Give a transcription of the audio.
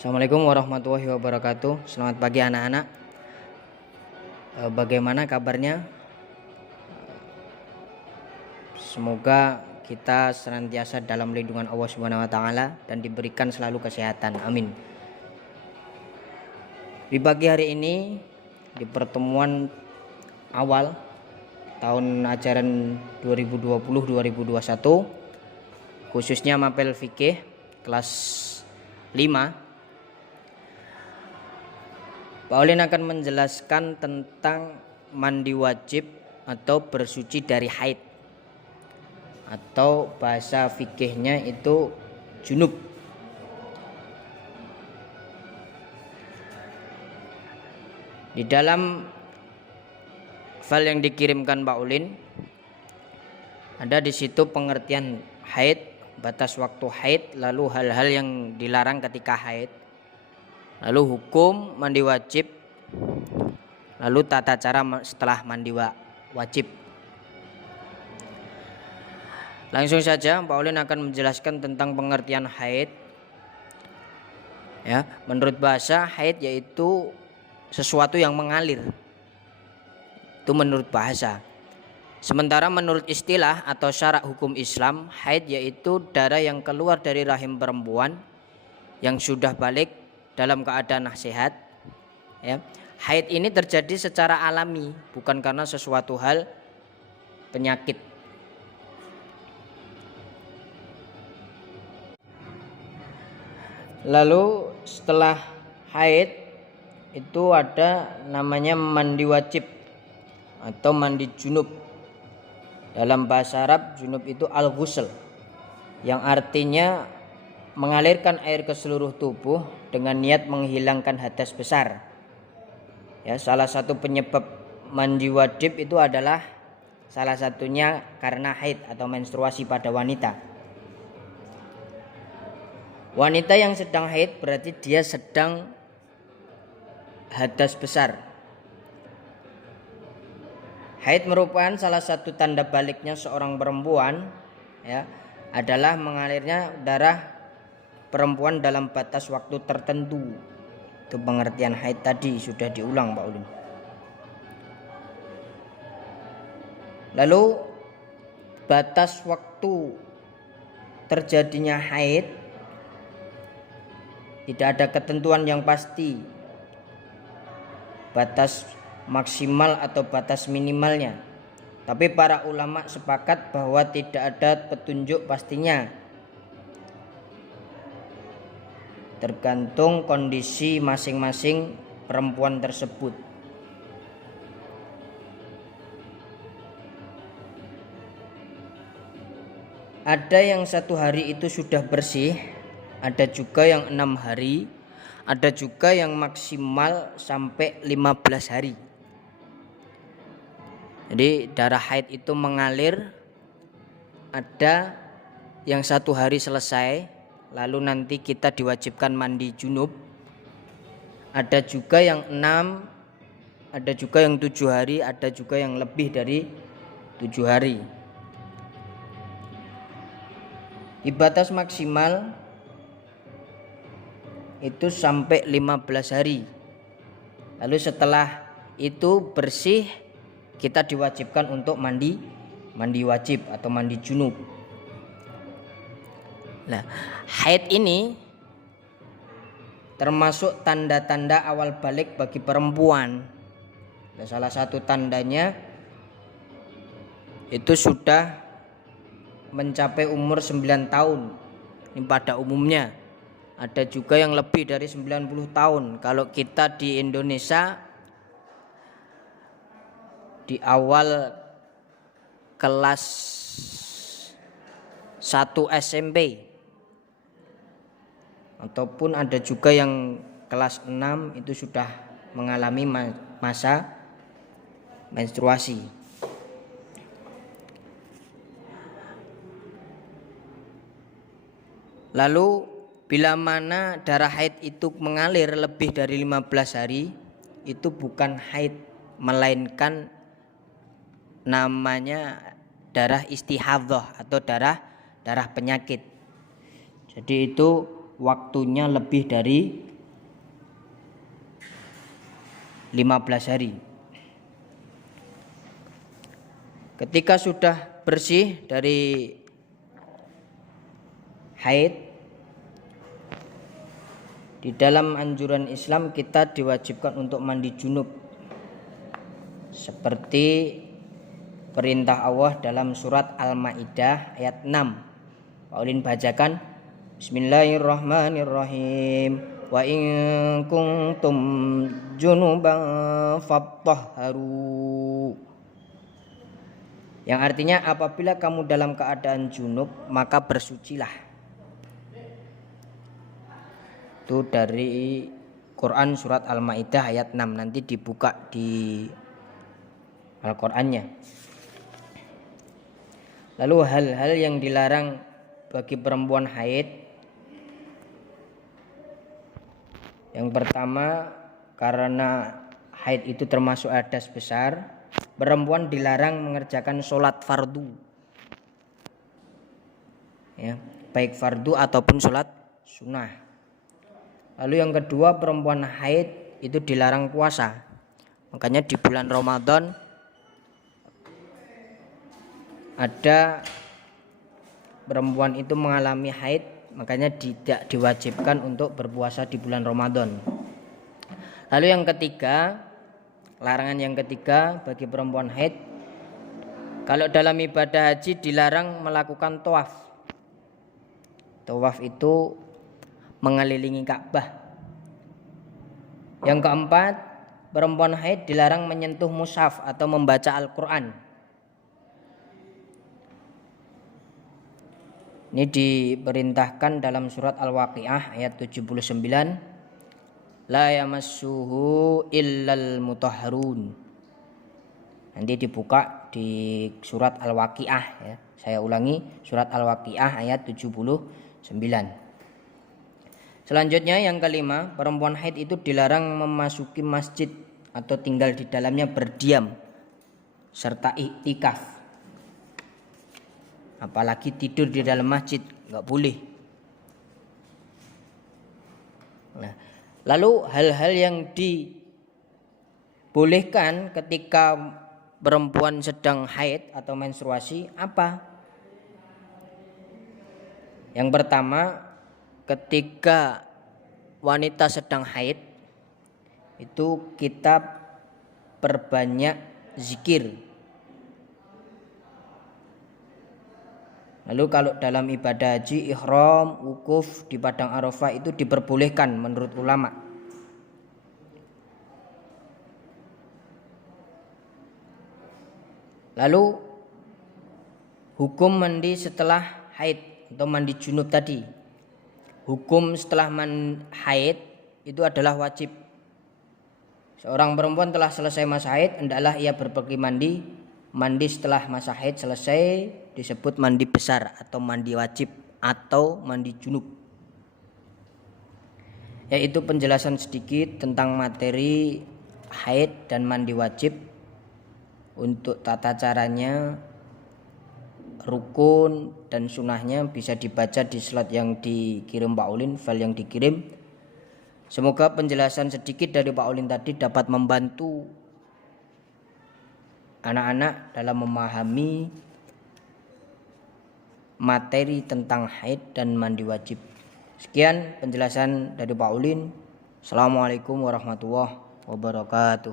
Assalamualaikum warahmatullahi wabarakatuh. Selamat pagi anak-anak. Bagaimana kabarnya? Semoga kita senantiasa dalam lindungan Allah Subhanahu wa taala dan diberikan selalu kesehatan. Amin. Di pagi hari ini, di pertemuan awal tahun ajaran 2020-2021, khususnya mapel fikih kelas 5, Pak Olin akan menjelaskan tentang mandi wajib atau bersuci dari haid, atau bahasa fikihnya itu junub. Di dalam file yang dikirimkan Pak Olin ada di situ pengertian haid, batas waktu haid, lalu hal-hal yang dilarang ketika haid, lalu hukum mandi wajib, lalu tata cara setelah mandi wajib. Langsung saja Pak Olin akan menjelaskan tentang pengertian haid. Ya, menurut bahasa haid yaitu sesuatu yang mengalir. Itu menurut bahasa. Sementara menurut istilah atau syarak hukum Islam, haid yaitu darah yang keluar dari rahim perempuan yang sudah balik dalam keadaan sehat. Ya. Haid ini terjadi secara alami, bukan karena sesuatu hal penyakit. Lalu setelah haid itu ada namanya mandi wajib atau mandi junub. Dalam bahasa Arab, junub itu al-ghusl, yang artinya mengalirkan air ke seluruh tubuh dengan niat menghilangkan hadas besar. Ya, salah satu penyebab mandi wajib itu adalah salah satunya karena haid atau menstruasi pada wanita. Wanita yang sedang haid berarti dia sedang hadas besar. Haid merupakan salah satu tanda baliknya seorang perempuan, ya, adalah mengalirnya darah perempuan dalam batas waktu tertentu. Itu pengertian haid tadi sudah diulang Pak Ulin. Lalu batas waktu terjadinya haid tidak ada ketentuan yang pasti, batas maksimal atau batas minimalnya. Tapi para ulama sepakat bahwa tidak ada petunjuk pastinya, tergantung kondisi masing-masing perempuan tersebut. Ada yang 1 hari itu sudah bersih, ada juga yang 6 hari, ada juga yang maksimal sampai 15 hari. Jadi darah haid itu mengalir, ada yang 1 hari selesai, lalu nanti kita diwajibkan mandi junub. Ada juga yang 6, ada juga yang 7 hari, ada juga yang lebih dari 7 hari. Di batas maksimal itu sampai 15 hari. Lalu setelah itu bersih, kita diwajibkan untuk mandi wajib atau mandi junub. Nah, haid ini termasuk tanda-tanda awal balik bagi perempuan. Nah, salah satu tandanya itu sudah mencapai umur 9 tahun. Ini pada umumnya. Ada juga yang lebih dari 90 tahun. Kalau kita di Indonesia di awal kelas 1 SMP, ataupun ada juga yang kelas 6 itu sudah mengalami masa menstruasi. Lalu bila mana darah haid itu mengalir lebih dari 15 hari, itu bukan haid, melainkan namanya darah istihadhah atau darah penyakit. Jadi itu waktunya lebih dari 15 hari. Ketika sudah bersih dari haid, di dalam anjuran Islam kita diwajibkan untuk mandi junub seperti perintah Allah dalam surat Al-Maidah ayat 6. Pak Ulin bacakan. Bismillahirrahmanirrahim. Wa in kuntum junuban fattahharu. Yang artinya apabila kamu dalam keadaan junub maka bersucilah. Itu dari Quran surat Al-Maidah ayat 6. Nanti dibuka di Al-Qur'annya. Lalu hal-hal yang dilarang bagi perempuan haid. Yang pertama, karena haid itu termasuk hadas besar, perempuan dilarang mengerjakan sholat fardu. Ya, baik fardu ataupun sholat sunnah. Lalu yang kedua, perempuan haid itu dilarang puasa. Makanya di bulan Ramadan ada perempuan itu mengalami haid, makanya tidak diwajibkan untuk berpuasa di bulan Ramadan. Lalu yang ketiga, larangan yang ketiga bagi perempuan haid, kalau dalam ibadah haji dilarang melakukan tawaf. Tawaf itu mengelilingi Ka'bah. Yang keempat, perempuan haid dilarang menyentuh mushaf atau membaca Al-Quran. Ini diperintahkan dalam surat Al-Waqiah ayat 79. La yamassuhu illal mutahharun. Nanti dibuka di surat Al-Waqiah ya. Saya ulangi, surat Al-Waqiah ayat 79. Selanjutnya yang kelima, perempuan haid itu dilarang memasuki masjid atau tinggal di dalamnya berdiam serta iktikaf. Apalagi tidur di dalam masjid, nggak boleh. Nah, lalu hal-hal yang dibolehkan ketika perempuan sedang haid atau menstruasi apa? Yang pertama, ketika wanita sedang haid itu kita perbanyak zikir. Lalu kalau dalam ibadah haji, ihram, wukuf di padang Arafah itu diperbolehkan menurut ulama. Lalu hukum mandi setelah haid atau mandi junub tadi. Hukum setelah haid itu adalah wajib. Seorang perempuan telah selesai masa haid, hendaklah ia pergi mandi. Mandi setelah masa haid selesai disebut mandi besar atau mandi wajib atau mandi junub. Yaitu penjelasan sedikit tentang materi haid dan mandi wajib. Untuk tata caranya, rukun dan sunahnya bisa dibaca di slide yang dikirim Pak Ulin, file yang dikirim. Semoga penjelasan sedikit dari Pak Ulin tadi dapat membantu anak-anak dalam memahami materi tentang haid dan mandi wajib. Sekian penjelasan dari Pak Ulin. Assalamualaikum warahmatullahi wabarakatuh.